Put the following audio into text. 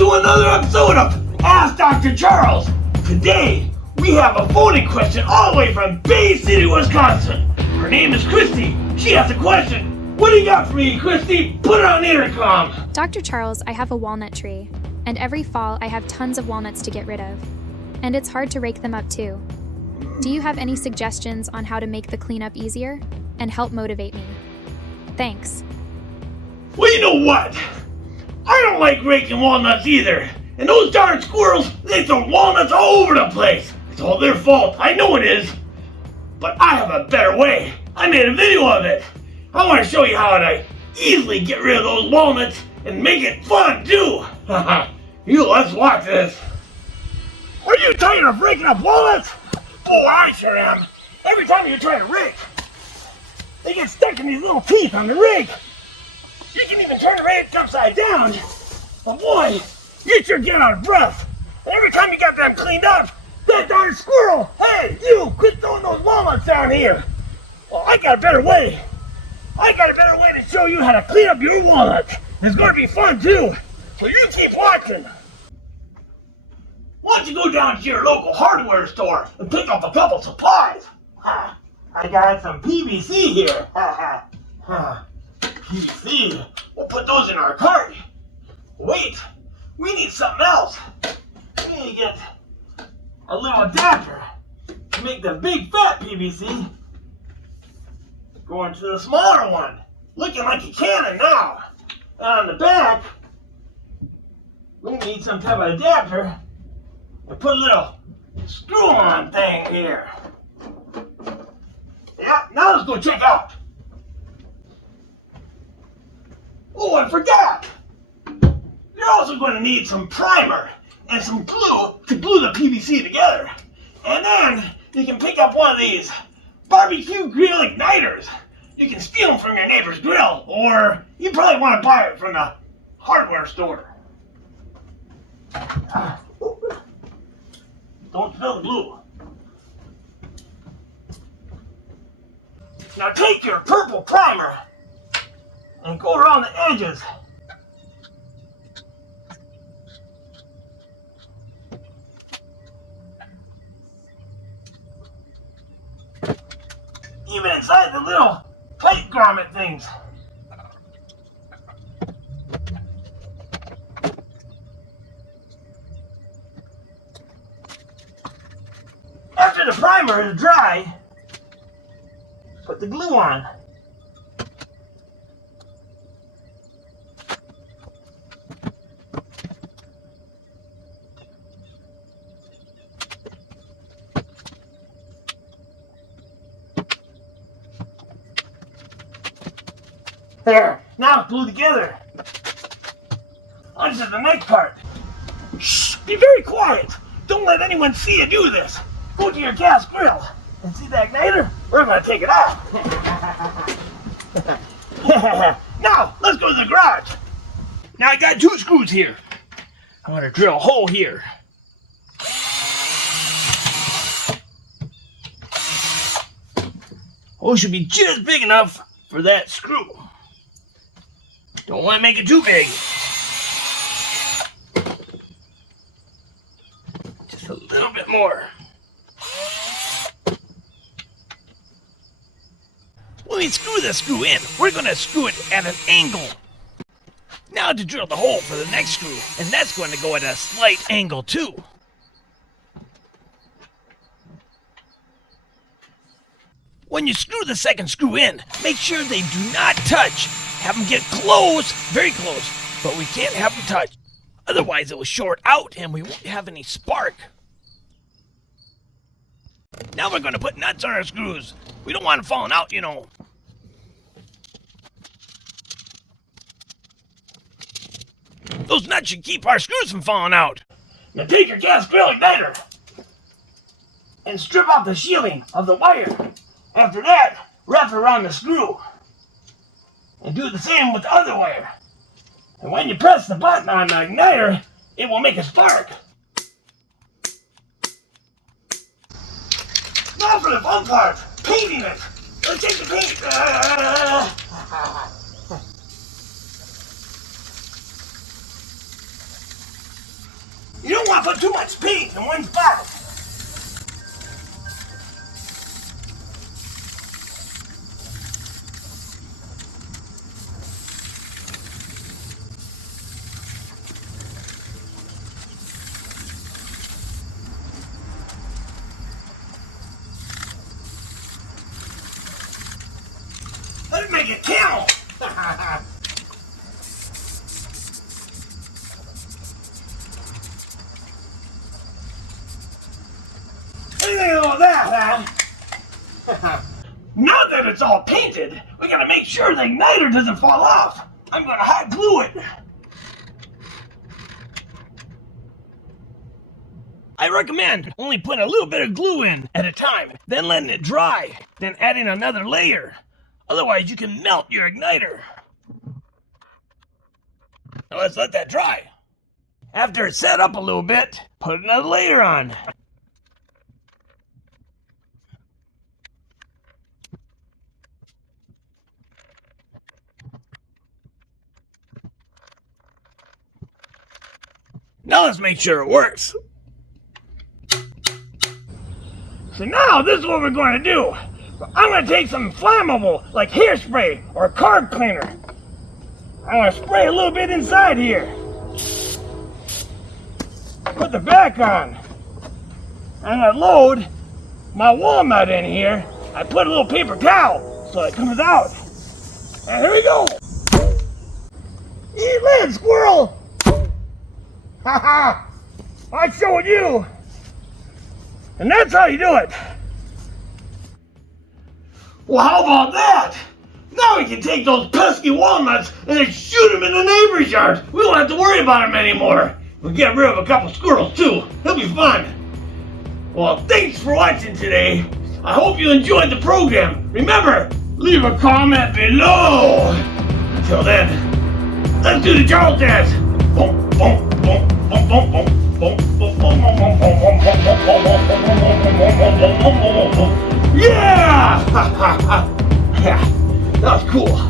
to another episode of Ask Dr. Charles. Today, we have a phone-in question all the way from Bay City, Wisconsin. Her name is Christy. She has a question. What do you got for me, Christy? Put it on the intercom. Dr. Charles, I have a walnut tree, and every fall I have tons of walnuts to get rid of. And it's hard to rake them up too. Do you have any suggestions on how to make the cleanup easier and help motivate me? Thanks. Well, you know what? I don't like raking walnuts either. And those darn squirrels, they throw walnuts all over the place. It's all their fault. I know it is. But I have a better way. I made a video of it. I want to show you how to easily get rid of those walnuts and make it fun too. Let's watch this. Are you tired of raking up walnuts? Oh, I sure am. Every time you try to rake, they get stuck in these little teeth on the rake. You can even turn the rake upside down. But boy, you sure get out of breath. And every time you got them cleaned up, that darn squirrel, hey, you, quit throwing those walnuts down here. Well, I got a better way. I got a better way to show you how to clean up your walnuts. It's going to be fun too. So you keep watching. Why don't you go down to your local hardware store and pick up a couple supplies? I got some PVC here. PVC. We'll put those in our cart. Wait, we need something else. We need to get a little adapter to make the big fat PVC go into the smaller one. Looking like a cannon now. And on the back, we need some type of adapter and put a little screw-on thing here. Yeah, now let's go check out. Oh, I forgot. You're also going to need some primer and some glue to glue the PVC together. And then you can pick up one of these barbecue grill igniters. You can steal them from your neighbor's grill, or you probably want to buy it from the hardware store. Don't spill the glue. Now take your purple primer and go around the edges. Even inside the little plate grommet things. After the primer is dry, put the glue on. There, now glue together. On to the next part. Shh, be very quiet. Don't let anyone see you do this. Go to your gas grill and see that igniter? We're gonna take it off. Now, let's go to the garage. Now I got 2 screws here. I'm gonna drill a hole here. Hole should be just big enough for that screw. Don't want to make it too big. Just a little bit more. When we screw the screw in, we're going to screw it at an angle. Now to drill the hole for the next screw, and that's going to go at a slight angle too. When you screw the second screw in, make sure they do not touch. Have them get close, very close, but we can't have them touch. Otherwise it will short out and we won't have any spark. Now we're going to put nuts on our screws. We don't want them falling out, you know. Those nuts should keep our screws from falling out. Now take your gas grill igniter and strip off the shielding of the wire. After that, wrap it around the screw. And do the same with the other wire. And when you press the button on the igniter, it will make a spark. Now for the fun part, painting it. Let's take the paint. not put too much paint in one spot. Let's make it count. What do you think about that, huh? Now that it's all painted, we gotta make sure the igniter doesn't fall off. I'm gonna hot glue it. I recommend only putting a little bit of glue in at a time, then letting it dry, then adding another layer. Otherwise, you can melt your igniter. Now let's let that dry. After it's set up a little bit, put another layer on. Now let's make sure it works. So now this is what we're going to do. I'm going to take some flammable like hairspray or card cleaner. I'm going to spray a little bit inside here. Put the back on. I'm going to load my walnut in here. I put a little paper towel so it comes out. And here we go. Eat lid, squirrel. Haha, I'm showing you. And that's how you do it. Well, how about that? Now we can take those pesky walnuts and then shoot them in the neighbor's yard. We don't have to worry about them anymore. We'll get rid of a couple squirrels too. It'll be fun. Well, thanks for watching today. I hope you enjoyed the program. Remember, leave a comment below. Until then, let's do the Charles dance. Boom, boom, boom, boom, boom, boom. Yeah! Yeah, that was cool.